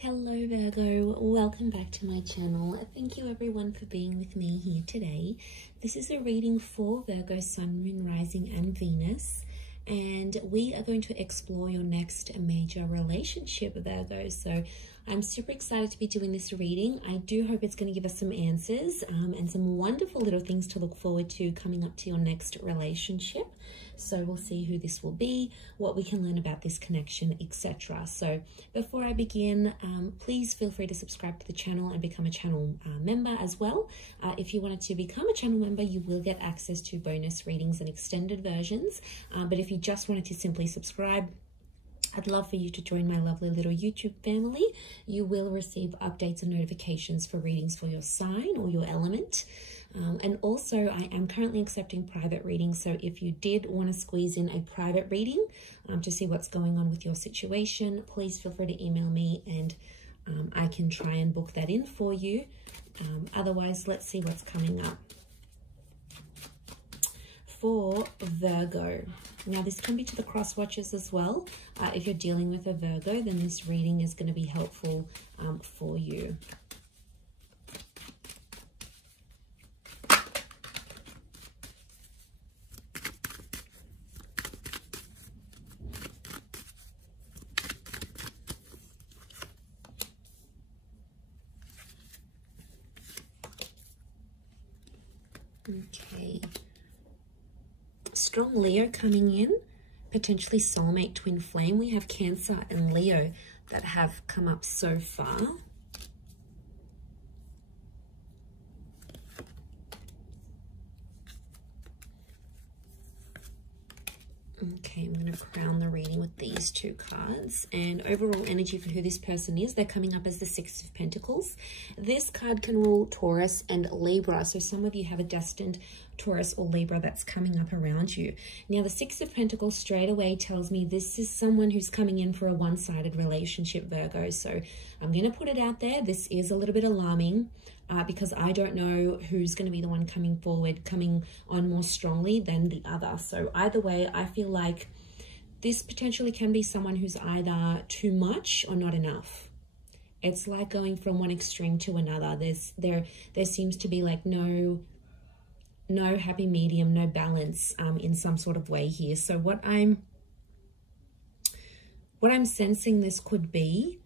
Hello Virgo, welcome back to my channel. Thank you everyone for being with me here today. This is a reading for Virgo, Sun, Moon, Rising and Venus, and we are going to explore your next major relationship, Virgo. So I'm super excited to be doing this reading. I do hope it's going to give us some answers and some wonderful little things to look forward to coming up to your next relationship. So we'll see who this will be, what we can learn about this connection, etc. So before I begin, please feel free to subscribe to the channel and become a channel member as well. If you wanted to become a channel member, you will get access to bonus readings and extended versions. But if you just wanted to simply subscribe, I'd love for you to join my lovely little YouTube family. You will receive updates and notifications for readings for your sign or your element. And also, I am currently accepting private readings. So if you did want to squeeze in a private reading to see what's going on with your situation, please feel free to email me and I can try and book that in for you. Otherwise, let's see what's coming up for Virgo. Now, this can be to the cross watchers as well. If you're dealing with a Virgo, then this reading is going to be helpful for you. Okay. Strong Leo coming in, potentially soulmate twin flame. We have Cancer and Leo that have come up so far. Okay, I'm going to crown the reading with these two cards. And overall energy for who this person is, they're coming up as the Six of Pentacles. This card can rule Taurus and Libra. So some of you have a destined Taurus or Libra that's coming up around you. Now, the Six of Pentacles straight away tells me this is someone who's coming in for a one-sided relationship, Virgo. So I'm going to put it out there. This is a little bit alarming. Because I don't know who's going to be the one coming forward, coming on more strongly than the other. So either way, I feel like this potentially can be someone who's either too much or not enough. It's like going from one extreme to another. There seems to be like no happy medium, no balance in some sort of way here. So what I'm sensing this could be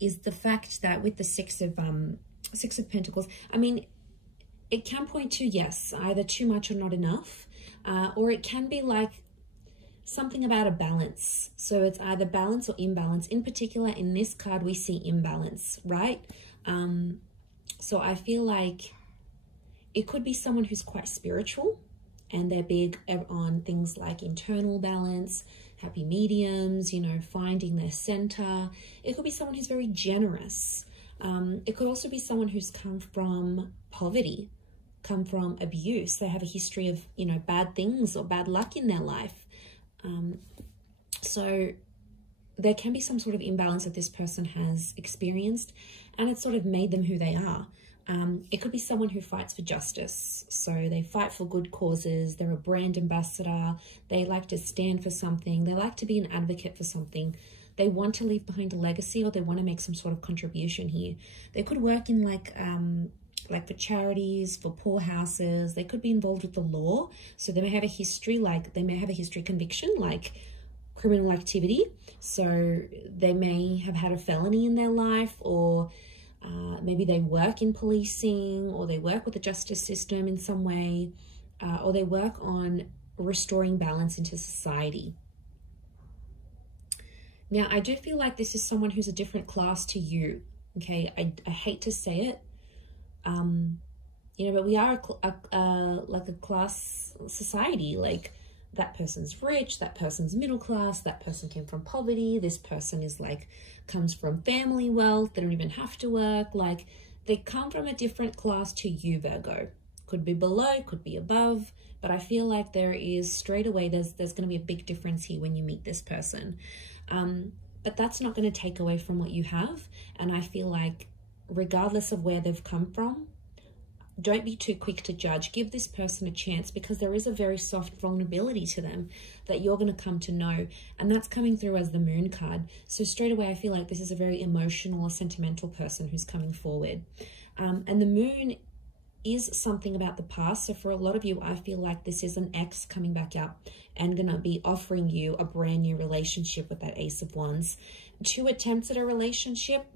is the fact that with the Six of Pentacles, I mean, it can point to, yes, either too much or not enough, or it can be like something about a balance. So it's either balance or imbalance. In particular, in this card, we see imbalance, right? So I feel like it could be someone who's quite spiritual and they're big on things like internal balance, happy mediums, you know, finding their center. It could be someone who's very generous. It could also be someone who's come from poverty, come from abuse. They have a history of, you know, bad things or bad luck in their life. So there can be some sort of imbalance that this person has experienced, and it's sort of made them who they are. It could be someone who fights for justice. So they fight for good causes. They're a brand ambassador. They like to stand for something. They like to be an advocate for something. They want to leave behind a legacy, or they want to make some sort of contribution here. They could work in like for charities, for poor houses. They could be involved with the law. So they may have a history, like they may have a history conviction, like criminal activity. So they may have had a felony in their life, or maybe they work in policing, or they work with the justice system in some way, or they work on restoring balance into society. Now, I do feel like this is someone who's a different class to you, okay? I hate to say it, you know, but we are like a class society. Like, that person's rich, that person's middle class, that person came from poverty, this person is like, comes from family wealth, they don't even have to work. Like, they come from a different class to you, Virgo. Could be below, could be above, but I feel like there is straight away, there's going to be a big difference here when you meet this person. But that's not going to take away from what you have. And I feel like regardless of where they've come from, don't be too quick to judge. Give this person a chance, because there is a very soft vulnerability to them that you're going to come to know. And that's coming through as the Moon card. So straight away, I feel like this is a very emotional or sentimental person who's coming forward. And the Moon is something about the past. So for a lot of you, I feel like this is an ex coming back up and going to be offering you a brand new relationship with that Ace of Wands. 2 attempts at a relationship.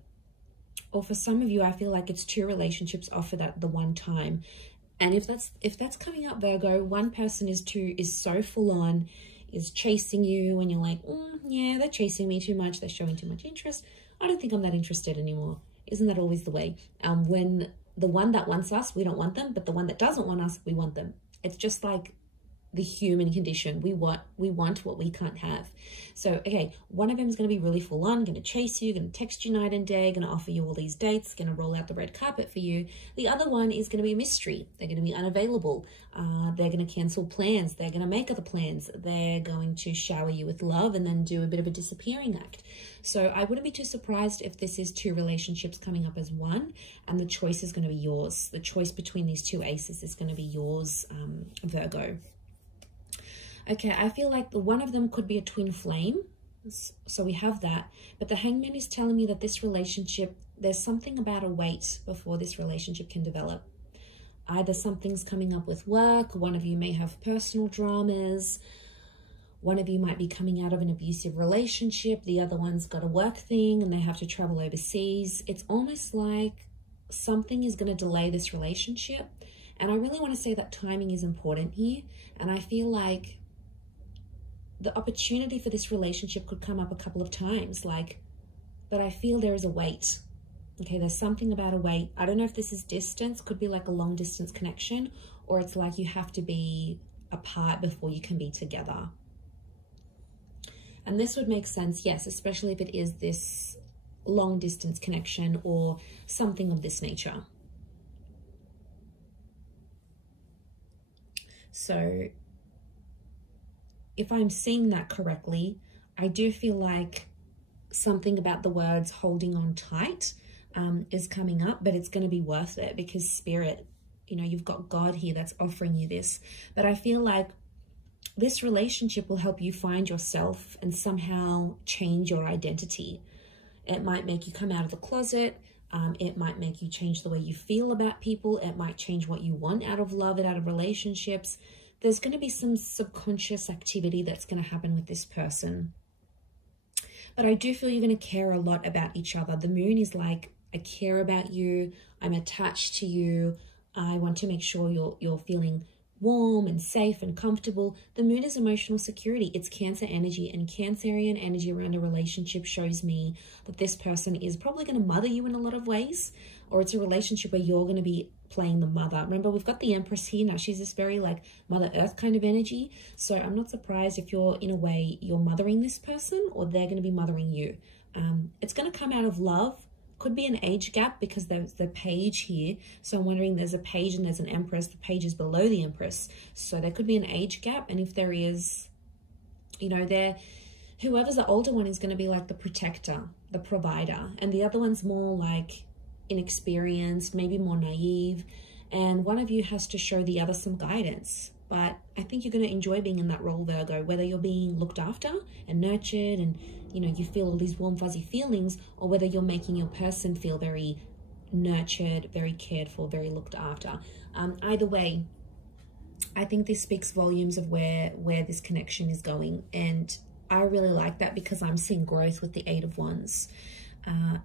Or for some of you, I feel like it's 2 relationships offered at the one time. And if that's coming up, Virgo, one person is so full on, is chasing you, and you're like, yeah, they're chasing me too much, they're showing too much interest. I don't think I'm that interested anymore. Isn't that always the way? When the one that wants us, we don't want them, but the one that doesn't want us, we want them. It's just like the human condition. We want what we can't have. So, okay, one of them is going to be really full on, going to chase you, going to text you night and day, going to offer you all these dates, going to roll out the red carpet for you. The other one is going to be a mystery. They're going to be unavailable. They're going to cancel plans. They're going to make other plans. They're going to shower you with love and then do a bit of a disappearing act. So I wouldn't be too surprised if this is 2 relationships coming up as one, and the choice is going to be yours. The choice between these 2 aces is going to be yours, Virgo. Okay, I feel like one of them could be a twin flame. So we have that. But the Hangman is telling me that this relationship, there's something about a wait before this relationship can develop. Either something's coming up with work, one of you may have personal dramas, one of you might be coming out of an abusive relationship, the other one's got a work thing and they have to travel overseas. It's almost like something is going to delay this relationship. And I really want to say that timing is important here. And I feel like the opportunity for this relationship could come up a couple of times, but I feel there is a wait. Okay, there's something about a wait. I don't know if this is distance, could be like a long distance connection, or it's like you have to be apart before you can be together. And this would make sense, yes, especially if it is this long distance connection or something of this nature. So if I'm seeing that correctly, I do feel like something about the words holding on tight is coming up, but it's going to be worth it because Spirit, you know, you've got God here that's offering you this. But I feel like this relationship will help you find yourself and somehow change your identity. It might make you come out of the closet. It might make you change the way you feel about people. It might change what you want out of love and out of relationships. There's going to be some subconscious activity that's going to happen with this person. But I do feel you're going to care a lot about each other. The Moon is like, I care about you. I'm attached to you. I want to make sure you're feeling warm and safe and comfortable. The Moon is emotional security. It's Cancer energy, and Cancerian energy around a relationship shows me that this person is probably going to mother you in a lot of ways, or it's a relationship where you're going to be playing the mother. Remember, we've got the Empress here now. She's this very like Mother Earth kind of energy. So I'm not surprised if you're, in a way, you're mothering this person or they're going to be mothering you. It's going to come out of love. Could be an age gap because there's the Page here. So I'm wondering, there's a Page and there's an Empress. The Page is below the Empress. So there could be an age gap. And if there is, you know, whoever's the older one is going to be like the protector, the provider. And the other one's more like inexperienced, maybe more naive. And one of you has to show the other some guidance. But I think you're going to enjoy being in that role, Virgo, whether you're being looked after and nurtured and, you know, you feel all these warm, fuzzy feelings, or whether you're making your person feel very nurtured, very cared for, very looked after. Either way, I think this speaks volumes of where this connection is going. And I really like that because I'm seeing growth with the 8 of Wands.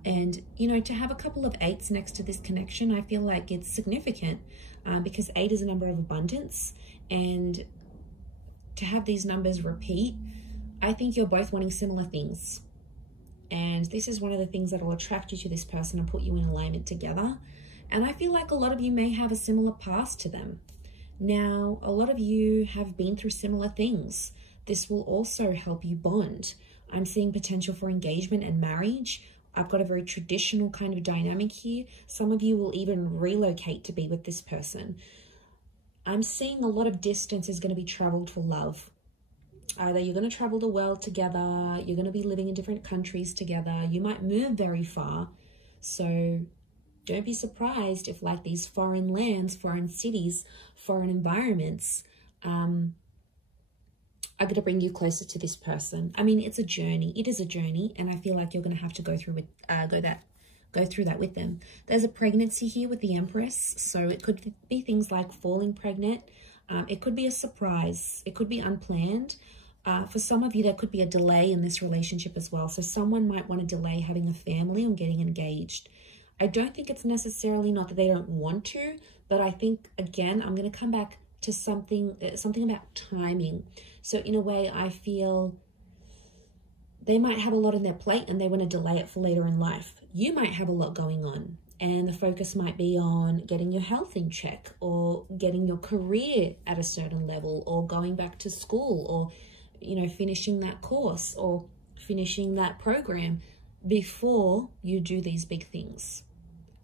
And, you know, to have a couple of 8s next to this connection, I feel like it's significant because 8 is a number of abundance. And to have these numbers repeat, I think you're both wanting similar things. And this is one of the things that will attract you to this person and put you in alignment together. And I feel like a lot of you may have a similar past to them. Now, a lot of you have been through similar things. This will also help you bond. I'm seeing potential for engagement and marriage. I've got a very traditional kind of dynamic here. Some of you will even relocate to be with this person. I'm seeing a lot of distance is going to be traveled for love. Either you're going to travel the world together, you're going to be living in different countries together, you might move very far. So don't be surprised if like these foreign lands, foreign cities, foreign environments are going to bring you closer to this person. I mean, it's a journey. It is a journey, and I feel like you're going to have to go through that with them. There's a pregnancy here with the Empress, so it could be things like falling pregnant. It could be a surprise. It could be unplanned. For some of you, there could be a delay in this relationship as well. So someone might want to delay having a family or getting engaged. I don't think it's necessarily not that they don't want to, but I think, again, I'm going to come back to something about timing. So in a way, I feel they might have a lot on their plate and they want to delay it for later in life. You might have a lot going on, and the focus might be on getting your health in check, or getting your career at a certain level, or going back to school, or, you know, finishing that course or finishing that program before you do these big things.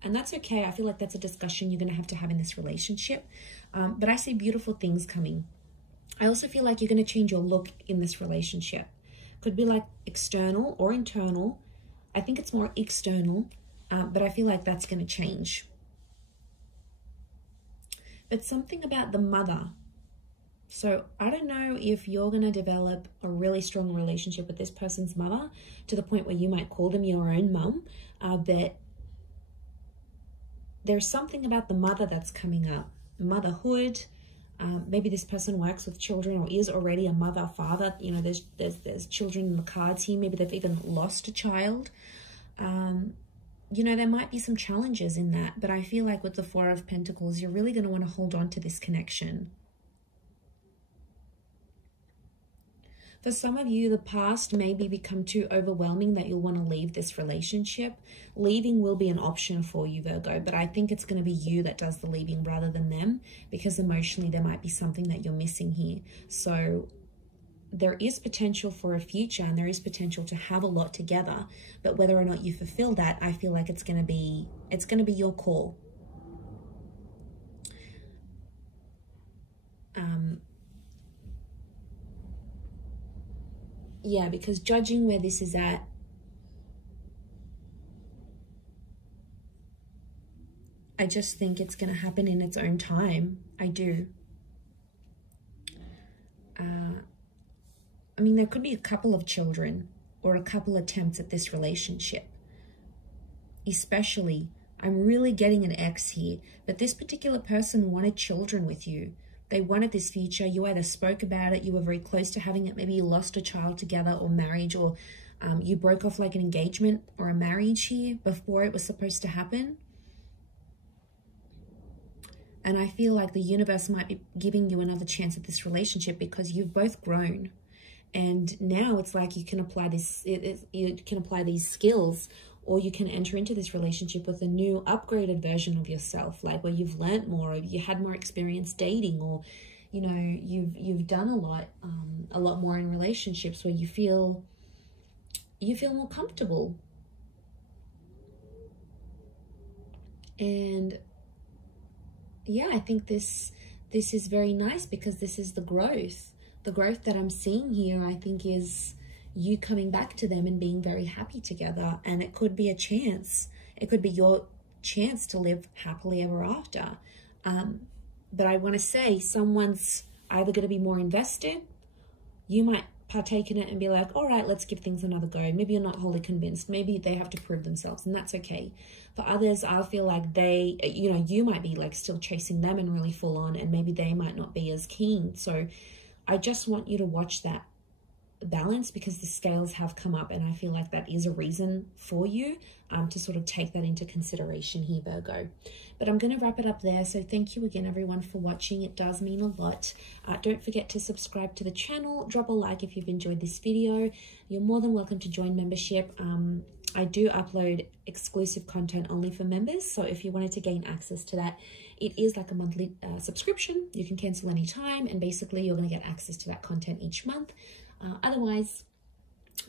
And that's okay. I feel like that's a discussion you're going to have in this relationship. But I see beautiful things coming. I also feel like you're going to change your look in this relationship. Could be like external or internal. I think it's more external, but I feel like that's going to change. But something about the mother. So I don't know if you're going to develop a really strong relationship with this person's mother to the point where you might call them your own mum, but there's something about the mother that's coming up. Motherhood. Maybe this person works with children or is already a mother, father. You know, there's children in the cards here. Maybe they've even lost a child. You know, there might be some challenges in that, but I feel like with the Four of Pentacles, you're really going to want to hold on to this connection. For some of you, the past may become too overwhelming that you'll want to leave this relationship. Leaving will be an option for you, Virgo, but I think it's going to be you that does the leaving rather than them, because emotionally there might be something that you're missing here. So there is potential for a future, and there is potential to have a lot together, but whether or not you fulfill that, I feel like it's going to be your call. Yeah, because judging where this is at, I just think it's going to happen in its own time. I do. I mean, there could be a couple of children or a couple attempts at this relationship. Especially, I'm really getting an X here, but this particular person wanted children with you. They wanted this future. You either spoke about it, you were very close to having it, maybe you lost a child together, or marriage, or you broke off like an engagement or a marriage here before it was supposed to happen. And I feel like the universe might be giving you another chance at this relationship because you've both grown. And now it's like you can apply this, you can apply these skills, or you can enter into this relationship with a new upgraded version of yourself, like where you've learned more, or you had more experience dating, or, you know, you've done a lot more in relationships where you feel more comfortable. And yeah, I think this is very nice, because this is the growth. The growth that I'm seeing here, I think, is you coming back to them and being very happy together. And it could be a chance. It could be your chance to live happily ever after. But I want to say someone's either going to be more invested. You might partake in it and be like, all right, let's give things another go. Maybe you're not wholly convinced. Maybe they have to prove themselves, and that's okay. For others, I feel like they, you know, you might be like still chasing them and really full on, and maybe they might not be as keen. So I just want you to watch that balance, because the scales have come up, and I feel like that is a reason for you to sort of take that into consideration here, Virgo. But I'm going to wrap it up there. So thank you again, everyone, for watching. It does mean a lot. Don't forget to subscribe to the channel. Drop a like if you've enjoyed this video. You're more than welcome to join membership. I do upload exclusive content only for members, so if you wanted to gain access to that, it is like a monthly subscription. You can cancel anytime, and basically you're going to get access to that content each month. Otherwise,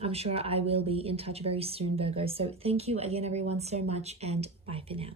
I'm sure I will be in touch very soon, Virgo. So thank you again, everyone, so much, and bye for now.